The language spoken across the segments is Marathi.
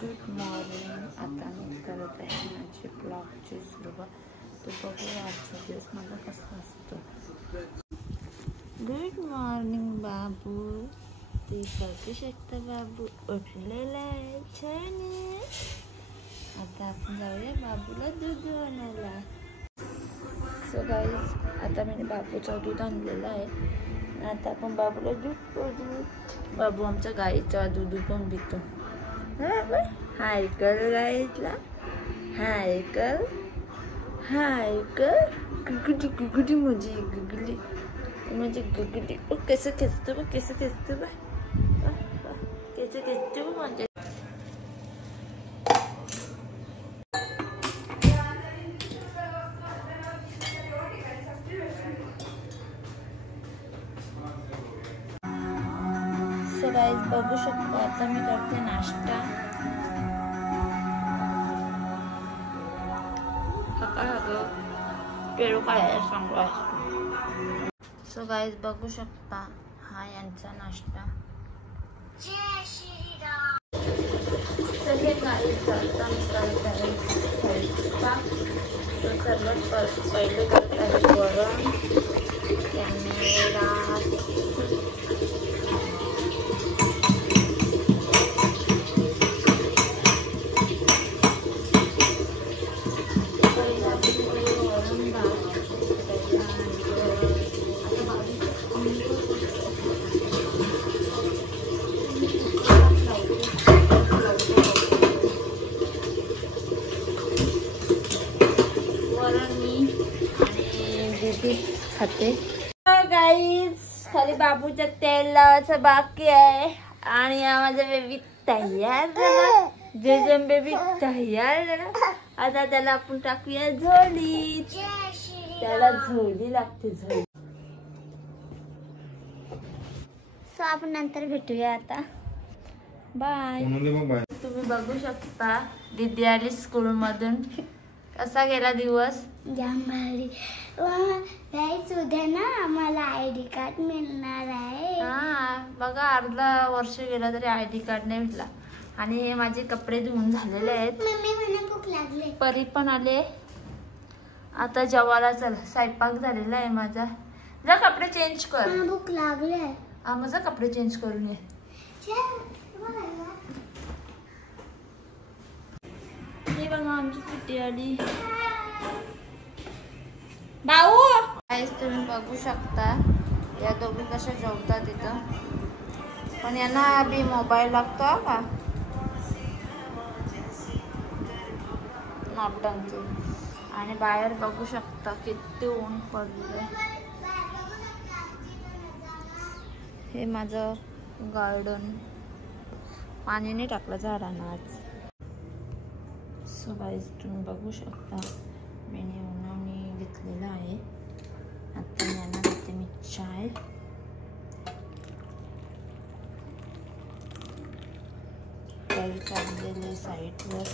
Good morning. आता मी करत आहे माझी ब्लॉगची सुरुवात. तर बघूया आजचा दिवस माझा कसा असतो. गुड मॉर्निंग बाबू. ते बघू शकता बाबू उठलेला आहे. छान आहे. आता आपण जाऊया बाबूला दूध आणायला. सो गाईज, आता मी बाबूचं दूध आणलेलं आहे. आता आपण बाबूला दूध पाजू. बाबू आमच्या गाईचा दूध पण पितो. हाय कर गाईला. हाय कर. हाय कर. गुगुडी गुगुडी मुझे गुगली मुझे गुगली. कैसे खेचतो बघ, कैसे खेचतो बघ, कैसे खेचतो बघ माझ्या. सो गाईज बघू शकतो आता मी करते नाश्ता. पेरू काढायला सांगू. सो गाईज बघू शकता हा यांचा नाश्ता. तर हे गाईज आता मी करत आहे स्वयंपाक. तर सर्वात पहिले करत आहे वरण, कॅमेरा, खाते. गाईज खाली बाबूच्या तेल लावायचं बाकी आहे. आणि माझा बेबी तयार झाला. जेजम बेबी तयार झाला. आता त्याला आपण टाकूया झोळी. त्याला झोळी लागते, झोळी. सो आपण नंतर भेटूया. आता बाय. तुम्ही बघू शकता दीदी आली स्कूल मधून. कसा गेला दिवस? जाम भारी. उद्या ना आम्हाला ID कार्ड मिळणार आहे. हा बघा, अर्धा वर्ष गेला तरी ID कार्ड नाही भेटला. आणि हे माझे कपडे धुवून झालेले आहेत. मम्मी मला भूक लागली. परी पण आले. आता जेवायला चल. स्वयंपाक झालेला आहे माझा. जा कपडे चेंज कर. भूक लागले. हा माझा कपडे चेंज करून ये. हे बघा आमची किटी आली. भाऊ गाईस तुम्ही बघू शकता या दोघी कशा जेवतात तिथं. पण यांना बी मोबाईल लागतो का नापटंकी. आणि बाहेर बघू शकता किती ऊन पडलंय. हे माझं गार्डन. पाणी नाही टाकलं झाडांना आज. सो गाईस तुम्ही बघू शकता मी उन्हाने घेतलेलं आहे. आता यांना देते मी चाय. काही काढलेले साईडवर.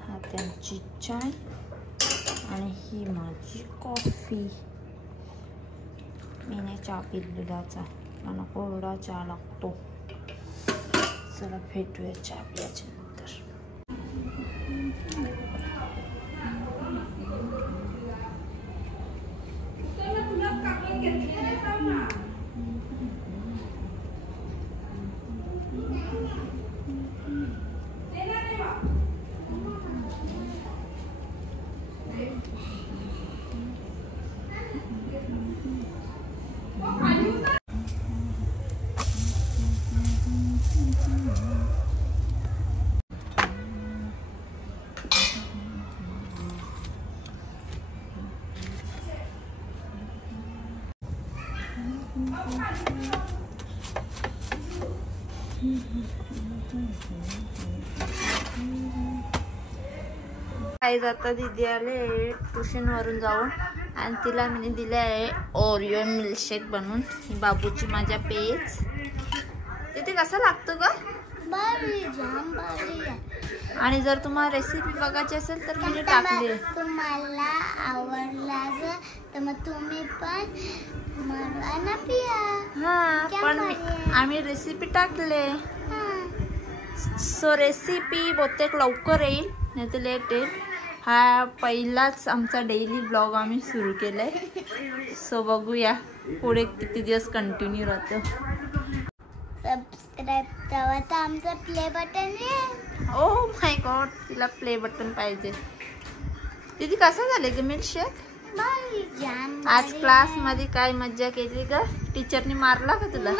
हा त्यांची चाय आणि ही माझी कॉफी. मी नाही चहा पिलेलाचा, मला कोरडा चहा लागतो. चला भेटूया चहा प्यायच्या नंतर. आता दीदी आले ट्युशन वरून जाऊन आणि तिला मी दिले आहे ओरिओ मिल्कशेक बनवून. ही बाबूची माझ्या पेज. तिथे कसा लागतो ग? जाम भारी. आणि जर तुम्हाला रेसिपी बघायची असेल तर मी टाकली. तुम्हाला आवडला तर मग तुम्ही पण मला ना पिया. हा पण आम्ही रेसिपी टाकले. सो रेसिपी बहुतेक लवकर येईल, नाही तर लेट येईल. हा पहिलाच आमचा डेली ब्लॉग आम्ही सुरू केलाय. सो बघूया पुढे किती दिवस कंटिन्यू राहतो. सबस्क्राईब करा तर आमचं प्ले बटन आहे. ओ माय गॉड, तिला प्ले बटन पाहिजे. दीदी कसं झालं ग मिल्कशेक? आज क्लास मध्ये काय मज्जा केली का? टीचरनी मारला का तुला?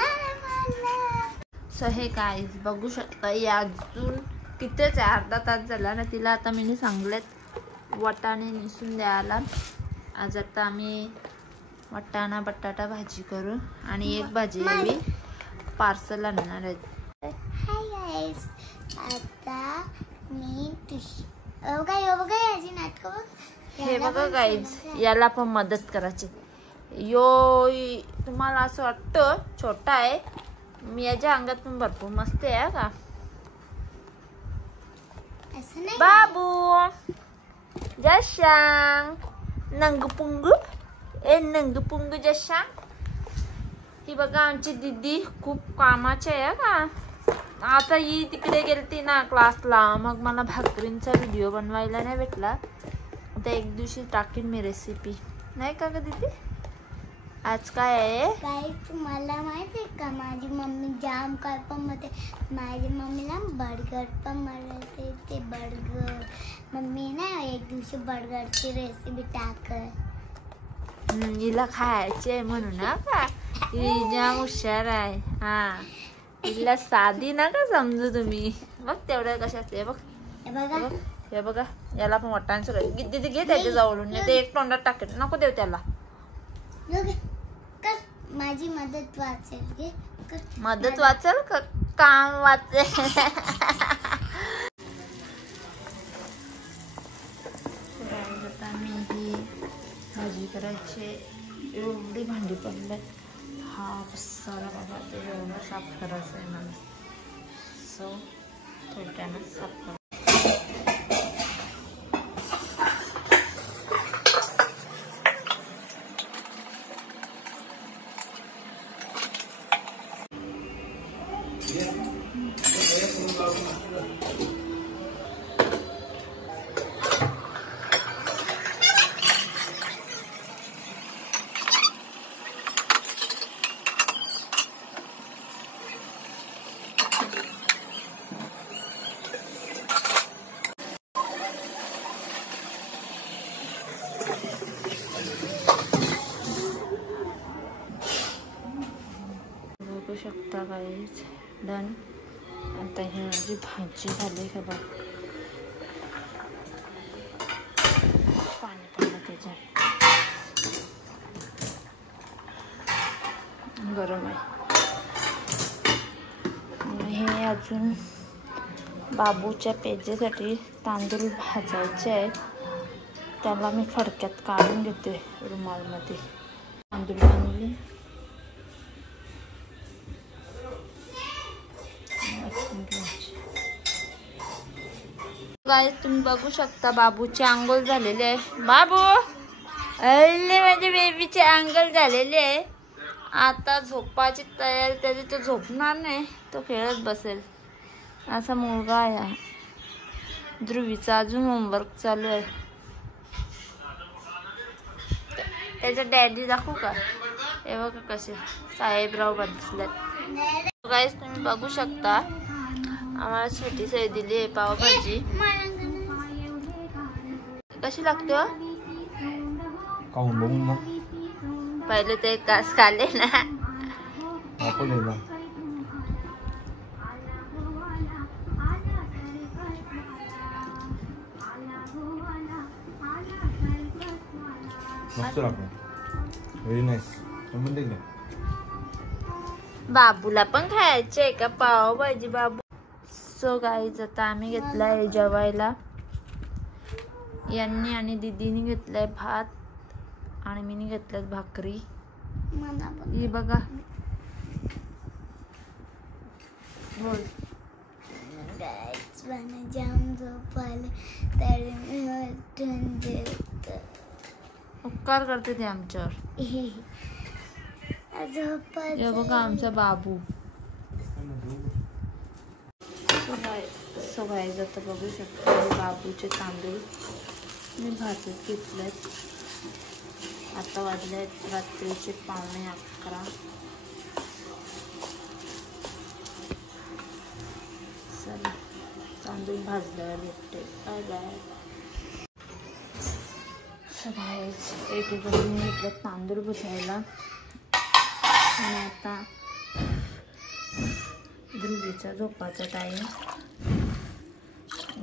सो हे काय बघू शकता, अजून कितीच आहे, अर्धा तास झाला ना तिला. आता मी सांगलेत वाटाणे निसून द्यायला. आज आता आम्ही वाटाणा बटाटा भाजी करू आणि एक भाजी हवी पार्सल आणणार आहेत. हाय गाईज, आता मी बघा याची नाटक बघ. हे बघा गाईज, याला पण मदत करायची. यो तुम्हाला असं वाटतं छोटा आहे, मी याच्या अंगात पण भरपूर मस्त आहे का. असं नाही बाबू जशांग नंगपुंगू ए नंगपुंगू जशांग. ही बघा आमची दीदी खूप कामाची आहे का. आता ही तिकडे गेलती ना क्लासला, मग मला भाकरींचा व्हिडिओ बनवायला नाही भेटला. आता एक दिवशी टाकीन मी रेसिपी, नाही का ग दीदी. आज काय आहे काय तुम्हाला माहिती आहे का, माझी मम्मी जाम काय पण म्हणते. माझी मम्मीला बर्गर पण बनवते. ते बर्गर मम्मी ना एक दिवशी बर्गरची रेसिपी टाकत. हिला खायचे म्हणून ना का, ही जाम हुशार आहे. हा, हिला साधी ना का समजू तुम्ही. बघ तेवढं कशा असते बघ. बघा हे बघा, याला पण वाटाण सगळं दीदी घे त्याच्या जवळून, नाही ते एक तोंडात टाकेल. नको देऊ त्याला. कर माझी मदत वाचेल घे. मदत वाचेल का काम वाचेल. आता मी ही भाजी करायची. एवढी भांडी पडले. हा सारा बाबा ते एवढं साफ करायचं आहे मला. सो थोड्यानं साफ करा. बघू शकता गाईज, डन. आता ही माझी भाजी झाली का बघ. पाणी पडलं त्याच्यात, गरम आहे. हे अजून बाबूच्या पेजेसाठी तांदूळ भाजायचे आहेत. त्याला मी फडक्यात काढून घेते रुमालमध्ये. तांदूळ आणले. गाईस तुम्ही बघू शकता बाबूची आंघोळ झालेली आहे. बाबू अरे माझ्या बेबीची आंघोळ झालेली आहे. आता झोपाची तयारी. त्याची तो झोपणार नाही, तो खेळत बसेल. असा मुलगा आहे. ध्रुवीचा अजून होमवर्क चालू आहे. त्याचा डॅडी दाखवू का. हे बघा कसे साहेबराव बसलेत. गाईस तुम्ही बघू शकता आम्हाला छोटी सोय दिली आहे पावभाजी. कशी लागते हो? पहिले ते एक घास खाले ना. बाबूला पण खायचे का पावभाजी बाबू. सो गाईज आता आम्ही घेतलाय जेवायला. यांनी आणि दीदीने घेतलाय भात आणि मी घेतल्यात भाकरी. ही बघा बोल. जाम झोपायला उपकार करते ते आमच्यावर. हे बघा आमचा बाबू. सो गाईज आता बघू शकता बाबूचे तांदूळ मी भाजत घेतलेत. आता वाजले आहेत रात्रीचे 11:15. चला तांदूळ भाजल्यावर भेटते. Bye bye. सगळ्या एकीकडे मी घेतलं तांदूळ भिजायला आणि आता ध्रुवीचा झोपाचा टाईम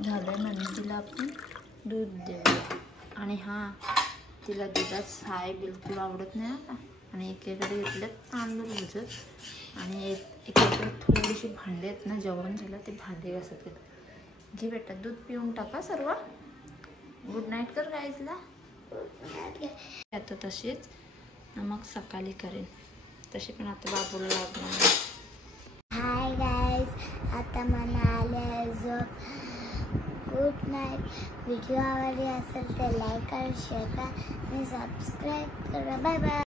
झाल्यानंतर तिला आपण दूध देऊया. आणि हां, तिला दुधात साय बिलकुल आवडत नाही आता. आणि एकीकडे घेतलं तांदूळ भिजत आणि एकीकडे थोडीशी भांडी आहेत ना, जेवण झालं ते भांडी घासत घेत. घे बेटा दूध पिऊन टाका सर्व. गुड नाईट कर गाईजला. आता तशीच मग सकाळी करेन तशी पण आता बाबूला लागणार. हाय गाईज, आता मला आले झोप. Good night. व्हिडिओ आवडली असेल तर लाईक करा, शेअर करा आणि सबस्क्राईब करा. Bye bye.